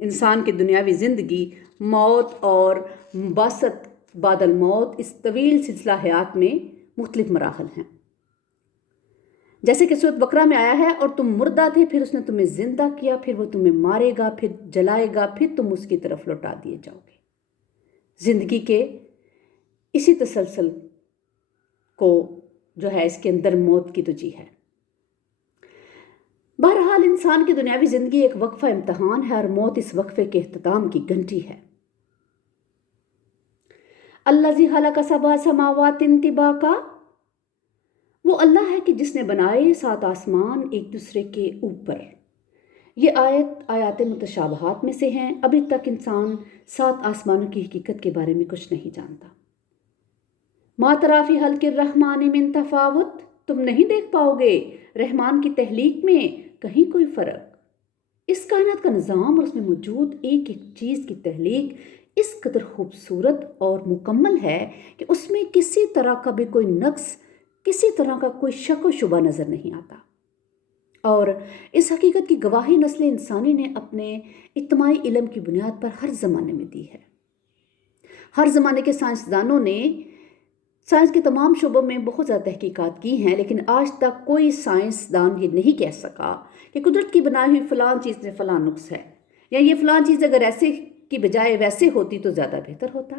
انسان کی دنیاوی زندگی، موت اور بعثت بعد الموت، اس طویل سلسلہ حیات میں مختلف مراحل ہیں۔ جیسے کہ سورۃ بقرہ میں آیا ہے، اور تم مردہ تھے، پھر اس نے تمہیں زندہ کیا، پھر وہ تمہیں مارے گا، پھر جلائے گا، پھر تم اس کی طرف لوٹا دیے جاؤ گے۔ زندگی کے اسی تسلسل کو جو ہے اس کے اندر موت کی توجیہ ہے۔ بہرحال انسان کی دنیاوی زندگی ایک وقفہ امتحان ہے، اور موت اس وقفے کے اختتام کی گھنٹی ہے۔ الذی خلق سبع سماوات طباقا، وہ اللہ ہے کہ جس نے بنائے 7 آسمان ایک دوسرے کے اوپر۔ یہ آیات متشابہات میں سے ہیں۔ ابھی تک انسان 7 آسمانوں کی حقیقت کے بارے میں کچھ نہیں جانتا۔ ما تری فی خلق الرحمن من تفاوت، تم نہیں دیکھ پاؤ گے رحمان کی تخلیق میں کہیں کوئی فرق۔ اس کائنات کا نظام اور اس میں موجود ایک ایک چیز کی تخلیق اس قدر خوبصورت اور مکمل ہے کہ اس میں کسی طرح کا بھی کوئی نقص، کسی طرح کا کوئی شک و شبہ نظر نہیں آتا۔ اور اس حقیقت کی گواہی نسل انسانی نے اپنے اجتماعی علم کی بنیاد پر ہر زمانے میں دی ہے۔ ہر زمانے کے سائنسدانوں نے سائنس کے تمام شعبوں میں بہت زیادہ تحقیقات کی ہیں، لیکن آج تک کوئی سائنسدان یہ نہیں کہہ سکا کہ قدرت کی بنائی ہوئی فلاں چیز میں فلاں نقص ہے، یا یہ فلاں چیز اگر ایسے کی بجائے ویسے ہوتی تو زیادہ بہتر ہوتا۔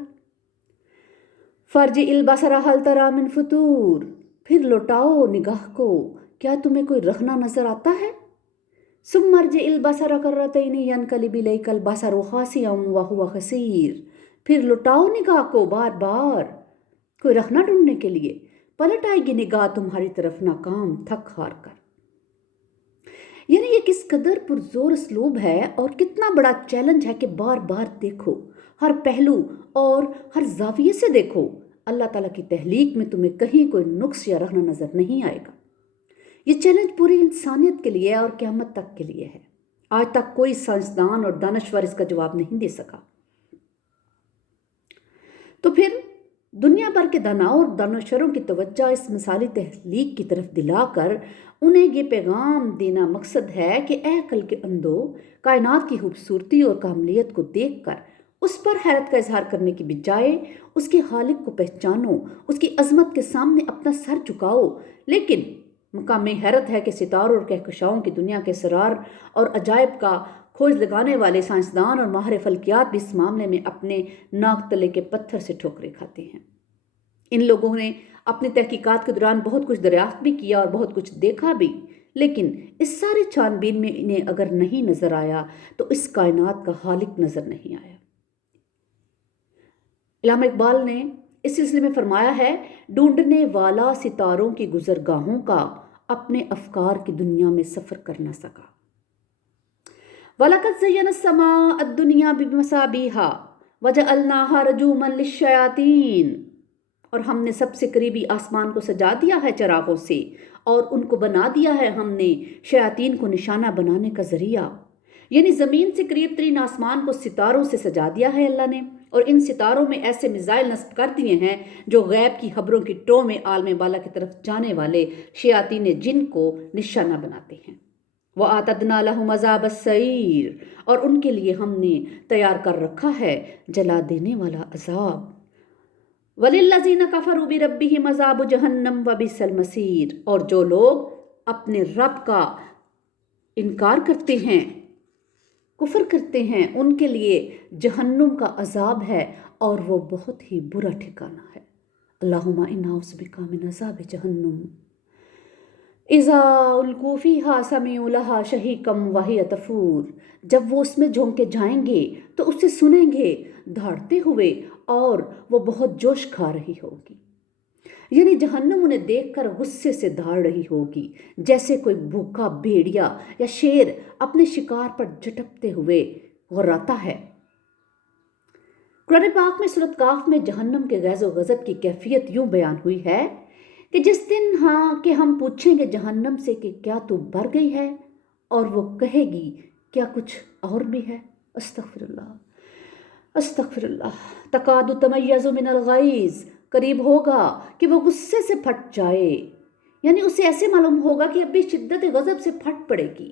فرجع البصر هل تری من فطور، پھر لوٹاؤ نگاہ کو، کیا تمہیں کوئی رخنا نظر آتا ہے؟ ثم ارجع البصر کرتین ينقلب الیک البصر خاسئا وهو حسیر، پھر لوٹاؤ نگاہ کو بار بار کوئی رخنا ڈھونڈنے کے لیے، پلٹ آئے گی نگاہ تمہاری طرف ناکام تھک ہار کر۔ یعنی یہ کس قدر پرزور اسلوب ہے اور کتنا بڑا چیلنج ہے کہ بار بار دیکھو، ہر پہلو اور ہر زاویے سے دیکھو، اللہ تعالیٰ کی تخلیق میں تمہیں کہیں کوئی نقص یا رخنا نظر نہیں آئے گا۔ یہ چیلنج پوری انسانیت کے لیے اور قیامت تک کے لیے ہے۔ آج تک کوئی سائنسدان اور دانشور اس کا جواب نہیں دے سکا۔ تو پھر دنیا بھر کے داناؤں اور دانشوروں کی توجہ اس مثالی تخلیق کی طرف دلا کر انہیں یہ پیغام دینا مقصد ہے کہ اے عقل کے اندھو، کائنات کی خوبصورتی اور کاملیت کو دیکھ کر اس پر حیرت کا اظہار کرنے کی بجائے اس کے خالق کو پہچانو، اس کی عظمت کے سامنے اپنا سر جھکاؤ۔ لیکن مقام حیرت ہے کہ ستاروں اور کہکشاؤں کی دنیا کے اسرار اور عجائب کا کھوج لگانے والے سائنسدان اور ماہر فلکیات بھی اس معاملے میں اپنے ناک تلے کے پتھر سے ٹھوکریں کھاتے ہیں۔ ان لوگوں نے اپنی تحقیقات کے دوران بہت کچھ دریافت بھی کیا اور بہت کچھ دیکھا بھی، لیکن اس ساری چھان بین میں انہیں اگر نہیں نظر آیا تو اس کائنات کا خالق نظر نہیں آیا۔ علامہ اقبال نے اس سلسلے میں فرمایا ہے، ڈھونڈنے والا ستاروں کی گزرگاہوں کا اپنے افکار کی دنیا میں سفر کر نہ سکا۔ وَلَقَدْ زَيَّنَا السَّمَاءَ الدُّنْيَا بِمَصَابِيحَ وَجَعَلْنَاهَا رُجُومًا لِلشَّيَاطِينِ، اور ہم نے سب سے قریبی آسمان کو سجا دیا ہے چراغوں سے، اور ان کو بنا دیا ہے ہم نے شیاطین کو نشانہ بنانے کا ذریعہ۔ یعنی زمین سے قریب ترین آسمان کو ستاروں سے سجا دیا ہے اللہ نے، اور ان ستاروں میں ایسے میزائل نصب کر دیے ہیں جو غیب کی خبروں کی ٹو میں عالم بالا کی طرف جانے والے شیاطین جن کو نشانہ بناتے ہیں۔ وَأَعْتَدْنَا لَهُمْ عَذَابَ السَّعِيرِ، اور ان کے لیے ہم نے تیار کر رکھا ہے جلا دینے والا عذاب۔ وَلِلَّذِينَ كَفَرُوا بِرَبِّهِمْ عَذَابُ جَهَنَّمَ وَبِئْسَ الْمَصِيرُ، اور جو لوگ اپنے رب کا انکار کرتے ہیں، کفر کرتے ہیں، ان کے لیے جہنم کا عذاب ہے اور وہ بہت ہی برا ٹھکانہ ہے۔ اللہم انا نعوذ بک من عذاب جہنم اذا القوا فیہا سمعوا لہا شہیقا وہی تفور، جب وہ اس میں جھونکے جائیں گے تو اسے سنیں گے دھاڑتے ہوئے اور وہ بہت جوش کھا رہی ہوگی۔ یعنی جہنم انہیں دیکھ کر غصے سے دھاڑ رہی ہوگی، جیسے کوئی بھوکا بھیڑیا یا شیر اپنے شکار پر جھٹکتے ہوئے غراتا ہے۔ قرآن پاک میں سورۃ کہف میں جہنم کے غیظ و غضب کی کیفیت یوں بیان ہوئی ہے کہ جس دن کہ ہم پوچھیں گے جہنم سے کہ کیا تو بھر گئی ہے، اور وہ کہے گی کیا کچھ اور بھی ہے۔ استغفر اللہ استغفر اللہ۔ تکاد تمیز من الغیظ، قریب ہوگا کہ وہ غصے سے پھٹ جائے، یعنی اسے ایسے معلوم ہوگا کہ اب بھی شدت غضب سے پھٹ پڑے گی۔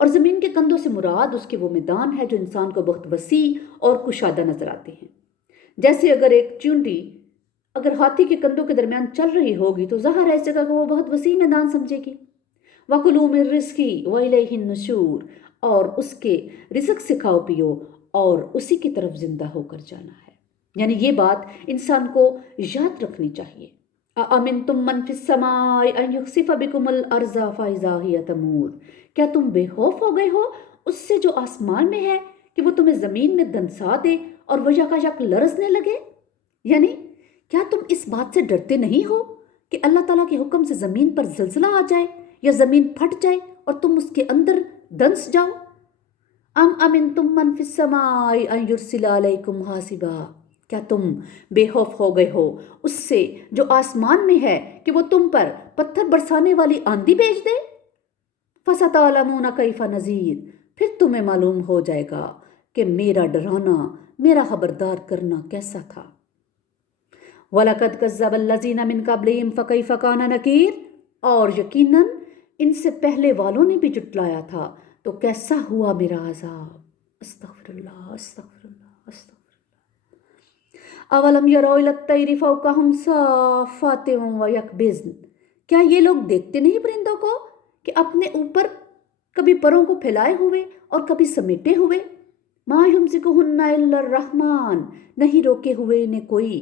اور زمین کے کندھوں سے مراد اس کے وہ میدان ہے جو انسان کو بہت وسیع اور کشادہ نظر آتے ہیں۔ جیسے اگر ایک چونٹی اگر ہاتھی کے کندھوں کے درمیان چل رہی ہوگی تو ظاہر ہے اس جگہ کو وہ بہت وسیع میدان سمجھے گی۔ وَكُلُوا مِن رِزْقِهِ وَإِلَيْهِ النُّشُورُ، اور اس کے رزق سے کھاؤ پیو اور اسی کی طرف زندہ ہو کر جانا ہے۔ یعنی یہ بات انسان کو یاد رکھنی چاہیے۔ أَأَمِنْتُم مَّن فِي السَّمَاءِ أَن يُخْسِفَ بِكُمُ الْأَرْضَ فَإِذَا هِيَ تَمُورُ، کیا تم بے خوف ہو گئے ہو اس سے جو آسمان میں ہے کہ وہ تمہیں زمین میں دنسا دے اور وہ یکایک لرزنے لگے؟ یعنی کیا تم اس بات سے ڈرتے نہیں ہو کہ اللہ تعالیٰ کے حکم سے زمین پر زلزلہ آ جائے یا زمین پھٹ جائے اور تم اس کے اندر دنس جاؤ؟ ام امنتم من فی السماء ان یرسل علیکم حاصبا، کیا تم بے خوف ہو گئے ہو اس سے جو آسمان میں ہے کہ وہ تم پر پتھر برسانے والی آندھی بھیج دے؟ فَسَتَعْلَمُونَ كَيْفَ نَذِيرٌ، پھر تمہیں معلوم ہو جائے گا کہ میرا ڈرانا، میرا خبردار کرنا کیسا تھا۔ وَلَقَدْ كَذَّبَ الَّذِينَ مِن قَبْلِهِمْ فَكَيْفَ كَانَ نَكِيرٌ، اور یقیناً ان سے پہلے والوں نے بھی جھٹلایا تھا تو کیسا ہوا میرا عذاب۔ استغفر اللہ استغفر اللہ استغفر اللہ۔ اولم یروا الی الطیر فوقہم صافات ویقبضن، کیا یہ لوگ دیکھتے نہیں پرندوں کو کہ اپنے اوپر کبھی پروں کو پھیلائے ہوئے اور کبھی سمیٹے ہوئے؟ ما یمسکہن الا الرحمن، نہیں روکے ہوئے انہیں کوئی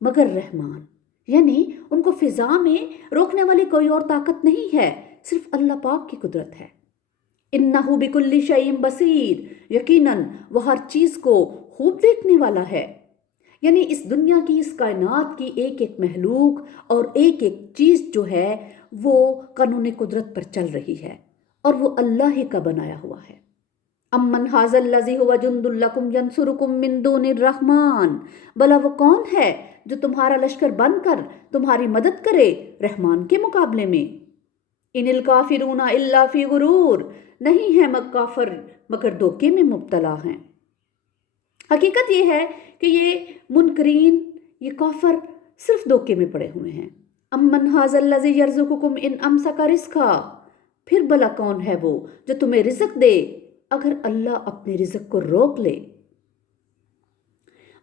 مگر رحمان، یعنی ان کو فضا میں روکنے والی کوئی اور طاقت نہیں ہے، صرف اللہ پاک کی قدرت ہے۔ انہ بکل شیء بصیر، یقیناً وہ ہر چیز کو خوب دیکھنے والا ہے۔ یعنی اس دنیا کی، اس کائنات کی ایک ایک مخلوق اور ایک ایک چیز جو ہے وہ قانون قدرت پر چل رہی ہے اور وہ اللہ ہی کا بنایا ہوا ہے۔ امن ھذا الذی ھو جند لکم ینصرکم من دون الرحمن، بھلا وہ کون ہے جو تمہارا لشکر بن کر تمہاری مدد کرے رحمان کے مقابلے میں؟ ان الکافرون الا فی غرور، نہیں ہے کافر مگر دھوکے میں مبتلا ہیں۔ حقیقت یہ ہے کہ یہ منکرین، یہ کافر صرف دھوکے میں پڑے ہوئے ہیں۔ امن ھذا الذی یرزقکم ان امسک رزقا، پھر بھلا کون ہے وہ جو تمہیں رزق دے اگر اللہ اپنے رزق کو روک لے؟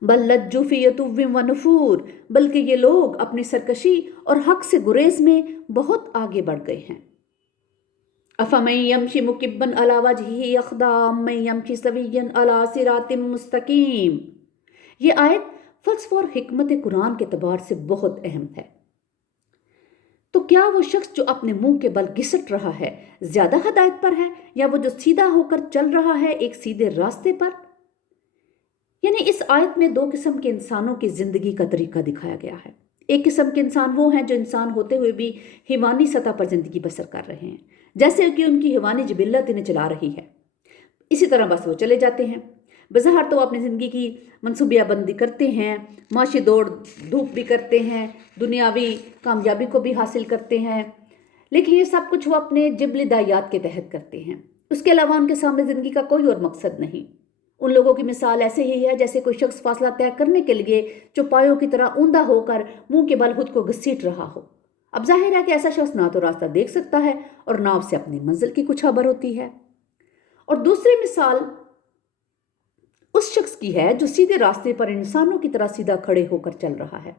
بل لجوا فی عتو و نفور، بلکہ یہ لوگ اپنی سرکشی اور حق سے گریز میں بہت آگے بڑھ گئے ہیں۔ افمن یمشی مکبا علی وجہہ اہدی امن یمشی سویا علی صراط مستقیم، یہ آیت فلسفہ اور حکمت قرآن کے اعتبار سے بہت اہم ہے۔ تو کیا وہ شخص جو اپنے منہ کے بل گھسٹ رہا ہے زیادہ ہدایت پر ہے، یا وہ جو سیدھا ہو کر چل رہا ہے ایک سیدھے راستے پر؟ یعنی اس آیت میں دو قسم کے انسانوں کی زندگی کا طریقہ دکھایا گیا ہے۔ ایک قسم کے انسان وہ ہیں جو انسان ہوتے ہوئے بھی حیوانی سطح پر زندگی بسر کر رہے ہیں، جیسے کہ ان کی حیوانی جبلت انہیں چلا رہی ہے، اسی طرح بس وہ چلے جاتے ہیں۔ بظاہر تو وہ اپنی زندگی کی منصوبہ بندی کرتے ہیں، معاشی دوڑ دھوپ بھی کرتے ہیں، دنیاوی کامیابی کو بھی حاصل کرتے ہیں، لیکن یہ سب کچھ وہ اپنے جبلی دایات کے تحت کرتے ہیں۔ اس کے علاوہ ان کے سامنے زندگی کا کوئی اور مقصد نہیں۔ ان لوگوں کی مثال ایسے ہی ہے جیسے کوئی شخص فاصلہ طے کرنے کے لیے چوپایوں کی طرح اوندا ہو کر منہ کے بل خود کو گھسیٹ رہا ہو۔ اب ظاہر ہے کہ ایسا شخص نہ تو راستہ دیکھ سکتا ہے اور نہ اسے اپنی منزل کی کچھ خبر ہوتی ہے۔ اور دوسری مثال اس شخص کی ہے جو سیدھے راستے پر انسانوں کی طرح سیدھا کھڑے ہو کر چل رہا ہے۔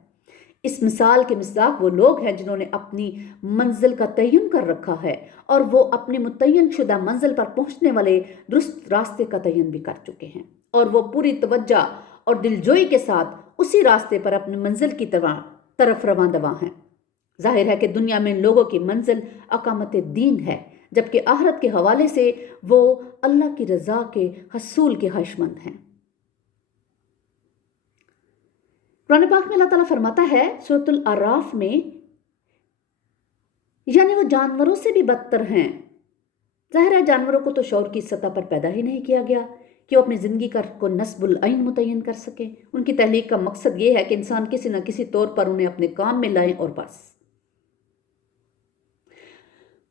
اس مثال کے مصداق وہ لوگ ہیں جنہوں نے اپنی منزل کا تعین کر رکھا ہے اور وہ اپنی متعین شدہ منزل پر پہنچنے والے درست راستے کا تعین بھی کر چکے ہیں، اور وہ پوری توجہ اور دلجوئی کے ساتھ اسی راستے پر اپنی منزل کی طرف رواں دواں ہیں۔ ظاہر ہے کہ دنیا میں ان لوگوں کی منزل اقامت دین ہے، جبکہ آخرت کے حوالے سے وہ اللہ کی رضا کے حصول کے خواہشمند ہیں۔ قرآن پاک میں اللہ تعالیٰ فرماتا ہے سورۃ الاعراف میں، یعنی وہ جانوروں سے بھی بدتر ہیں۔ ظاہر ہے جانوروں کو تو شعور کی سطح پر پیدا ہی نہیں کیا گیا کہ وہ اپنی زندگی کو نصب العین متعین کر سکیں۔ ان کی تحلیق کا مقصد یہ ہے کہ انسان کسی نہ کسی طور پر انہیں اپنے کام میں لائیں اور بس۔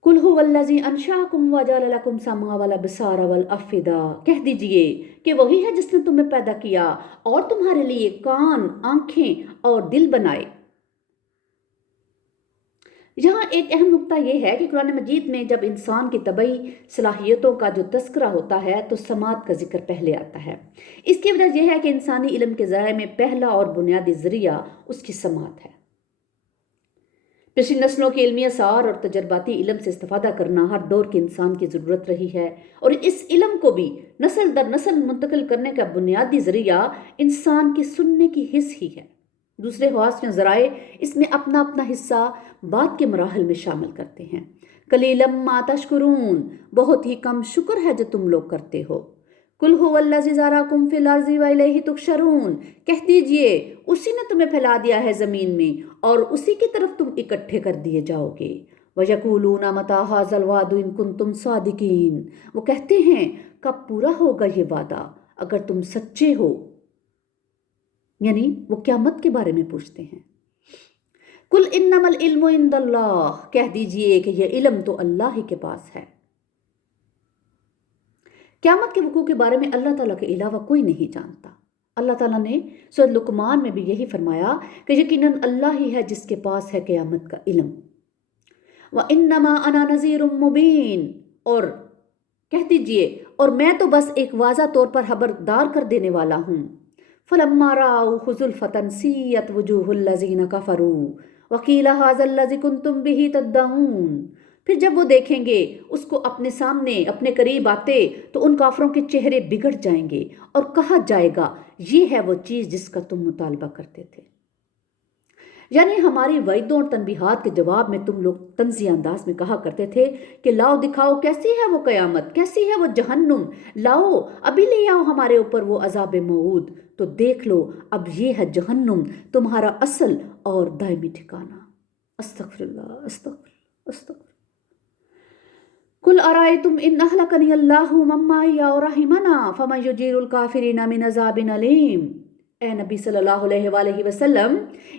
قُلْ هُوَ الَّذِي أَنشَأَكُمْ وَجَعَلَ لَكُمْ السَّمْعَ وَالْأَبْصَارَ وَالْأَفْئِدَةَ، کہہ دیجئے کہ وہی ہے جس نے تمہیں پیدا کیا اور تمہارے لیے کان، آنکھیں اور دل بنائے۔ یہاں ایک اہم نقطہ یہ ہے کہ قرآن مجید میں جب انسان کی طبعی صلاحیتوں کا جو تذکرہ ہوتا ہے تو سماعت کا ذکر پہلے آتا ہے۔ اس کی وجہ یہ ہے کہ انسانی علم کے ذرائع میں پہلا اور بنیادی ذریعہ اس کی سماعت ہے۔ پچھلی نسلوں کے علمی آثار اور تجرباتی علم سے استفادہ کرنا ہر دور کے انسان کی ضرورت رہی ہے، اور اس علم کو بھی نسل در نسل منتقل کرنے کا بنیادی ذریعہ انسان کی سننے کی حس ہی ہے۔ دوسرے حواس یا ذرائع اس میں اپنا اپنا حصہ بعد کے مراحل میں شامل کرتے ہیں۔ قلیلاً ما تشکرون، بہت ہی کم شکر ہے جو تم لوگ کرتے ہو۔ قل هو الذی ذراکم فی الارض والیہ تحشرون، کہہ دیجئے اسی نے تمہیں پھیلا دیا ہے زمین میں اور اسی کی طرف تم اکٹھے کر دیے جاؤ گے۔ وَيَقُولُونَ مَتَىٰ هَٰذَا الْوَعْدُ إِن كُنتُمْ صَادِقِينَ، وہ کہتے ہیں کب پورا ہوگا یہ وعدہ اگر تم سچے ہو، یعنی وہ قیامت کے بارے میں پوچھتے ہیں۔ قُلْ إِنَّمَا الْعِلْمُ عِندَ اللَّهِ، کہہ دیجئے کہ یہ علم تو اللہ ہی کے پاس ہے۔ قیامت کے وقوع کے بارے میں اللہ تعالیٰ کے علاوہ کوئی نہیں جانتا۔ اللہ تعالیٰ نے سورۃ لقمان میں بھی یہی فرمایا کہ یقیناً اللہ ہی ہے جس کے پاس ہے قیامت کا علم۔ وَإِنَّمَا أَنَا نَذِيرٌ مُّبِينٌ، اور کہہ دیجئے اور میں تو بس ایک واضح طور پر خبردار کر دینے والا ہوں۔ فَلَمَّا رَأَوْهُ زُلْفَةً سِیَّتْ وُجُوهُ الَّذِینَ كَفَرُوا وَقِیلَ هَٰذَا الَّذِی کُنتُم بِهِ تَدَّعُونَ، پھر جب وہ دیکھیں گے اس کو اپنے سامنے اپنے قریب آتے تو ان کافروں کے چہرے بگڑ جائیں گے اور کہا جائے گا یہ ہے وہ چیز جس کا تم مطالبہ کرتے تھے۔ یعنی ہماری وعدوں اور تنبیہات کے جواب میں تم لوگ طنزیہ انداز میں کہا کرتے تھے کہ لاؤ دکھاؤ کیسی ہے وہ قیامت، کیسی ہے وہ جہنم، لاؤ ابھی لے آؤ ہمارے اوپر وہ عذاب موعود، تو دیکھ لو اب یہ ہے جہنم تمہارا اصل اور دائمی ٹھکانہ۔ استغفر اللہ، استغفر اللہ، استغفر۔ قُلْ أَرَأَيْتُمْ إِنْ أَهْلَكَنِيَ اللَّهُ وَمَن مَّعِيَ أَوْ رَحِمَنَا فَمَن يُجِيرُ الْكَافِرِينَ مِنْ عَذَابٍ أَلِيمٍ۔ اے نبی صلی اللہ علیہ وآلہ وسلم،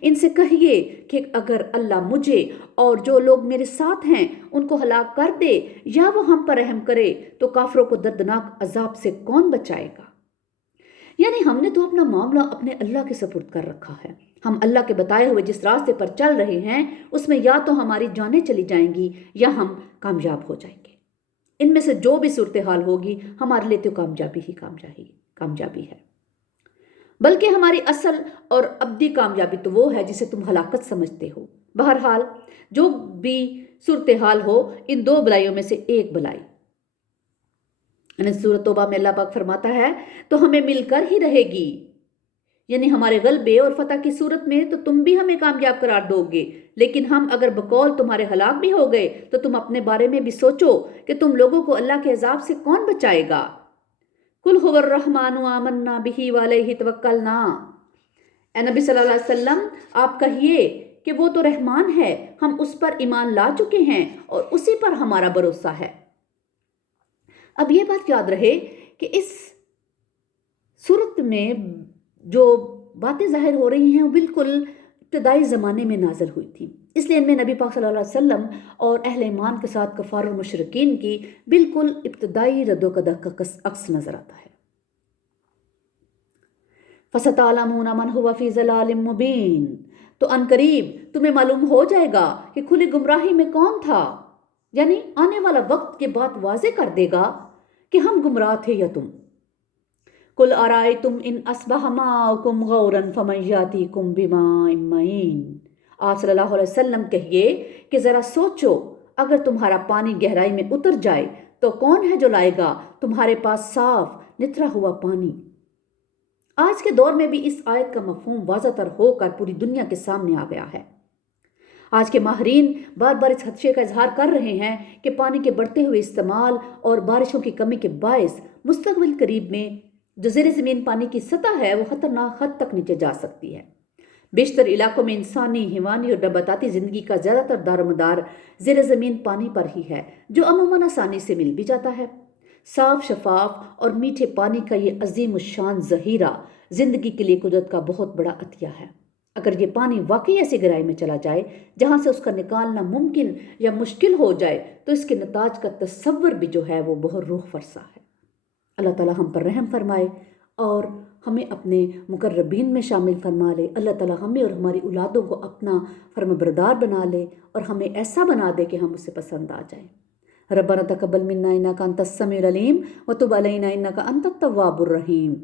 ان سے کہیے کہ اگر اللہ مجھے اور جو لوگ میرے ساتھ ہیں ان کو ہلاک کر دے یا وہ ہم پر رحم کرے تو کافروں کو دردناک عذاب سے کون بچائے گا؟ یعنی ہم نے تو اپنا معاملہ اپنے اللہ کے سپرد کر رکھا ہے۔ ہم اللہ کے بتائے ہوئے جس راستے پر چل رہے ہیں اس میں یا تو ہماری جانیں چلی جائیں گی یا ہم کامیاب ہو جائیں گے۔ ان میں سے جو بھی صورتحال ہوگی ہمارے لیے تو کامیابی ہے، بلکہ ہماری اصل اور ابدی کامیابی تو وہ ہے جسے تم ہلاکت سمجھتے ہو۔ بہرحال جو بھی صورتحال ہو ان دو بلائیوں میں سے ایک بلائی، یعنی سورۃ توبہ میں اللہ پاک فرماتا ہے تو ہمیں مل کر ہی رہے گی، یعنی ہمارے غلبے اور فتح کی صورت میں تو تم بھی ہمیں کامیاب قرار دو گے، لیکن ہم اگر بقول تمہارے ہلاک بھی ہو گئے تو تم اپنے بارے میں بھی سوچو کہ تم لوگوں کو اللہ کے عذاب سے کون بچائے گا۔ قُلْ هُوَ الرَّحْمَٰنُ آمَنَّا بِهِ وَعَلَيْهِ تَوَكَّلْنَا، اے نبی صلی اللہ علیہ وسلم آپ کہیے کہ وہ تو رحمان ہے، ہم اس پر ایمان لا چکے ہیں اور اسی پر ہمارا بھروسہ ہے۔ اب یہ بات یاد رہے کہ اس صورت میں جو باتیں ظاہر ہو رہی ہیں وہ بالکل ابتدائی زمانے میں نازل ہوئی تھی، اس لیے ان میں نبی پاک صلی اللہ علیہ وسلم اور اہل ایمان کے ساتھ کفار اور مشرکین کی بالکل ابتدائی رد و قدح کا عکس نظر آتا ہے۔ فَسَتَعْلَمُونَ مَنْ هُوَ فِي ضَلَالٍ مُّبِينٍ، تو ان قریب تمہیں معلوم ہو جائے گا کہ کھلی گمراہی میں کون تھا، یعنی آنے والا وقت یہ بات واضح کر دے گا کہ ہم گمراہ تھے یا تم۔ قُلْ أَرَأَيْتُمْ إِنْ أَصْبَحَ مَاؤُكُمْ غَوْرًا فَمَن يَأْتِيكُم بِمَاءٍ مَّعِينٍ، آپ صلی اللہ علیہ وسلم کہیے کہ ذرا سوچو اگر تمہارا پانی گہرائی میں اتر جائے تو کون ہے جو لائے گا تمہارے پاس صاف نتھرا ہوا پانی۔ آج کے دور میں بھی اس آیت کا مفہوم واضح تر ہو کر پوری دنیا کے سامنے آ گیا ہے۔ آج کے ماہرین بار بار اس خدشے کا اظہار کر رہے ہیں کہ پانی کے بڑھتے ہوئے استعمال اور بارشوں کی کمی کے باعث مستقبل قریب میں جو زیر زمین پانی کی سطح ہے وہ خطرناک حد تک نیچے جا سکتی ہے۔ بیشتر علاقوں میں انسانی، حیوانی اور نباتاتی زندگی کا زیادہ تر دار و مدار زیر زمین پانی پر ہی ہے، جو عموماً آسانی سے مل بھی جاتا ہے۔ صاف، شفاف اور میٹھے پانی کا یہ عظیم الشان ذخیرہ زندگی کے لیے قدرت کا بہت بڑا عطیہ ہے۔ اگر یہ پانی واقعی ایسی گہرائی میں چلا جائے جہاں سے اس کا نکالنا ممکن یا مشکل ہو جائے تو اس کے نتائج کا تصور بھی جو ہے وہ بہت روح فرسا ہے۔ اللہ تعالی ہم پر رحم فرمائے، اور ہمیں اپنے مقربین میں شامل فرما لے۔ اللہ تعالیٰ ہمیں اور ہماری اولادوں کو اپنا فرمانبردار بنا لے اور ہمیں ایسا بنا دے کہ ہم اسے پسند آ جائیں۔ ربنا تقبل منا انک انت السمیع العلیم وتب علینا انک انت التواب الرحیم۔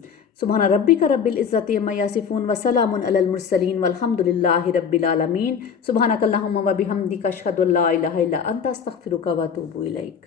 سبحان ربک رب العزۃ عما یصفون وسلام علی المرسلین والحمد للہ رب العالمین۔ سبحانک اللہم وبحمدک اشہد ان لا الہ الا انت استغفرک واتوب الیک۔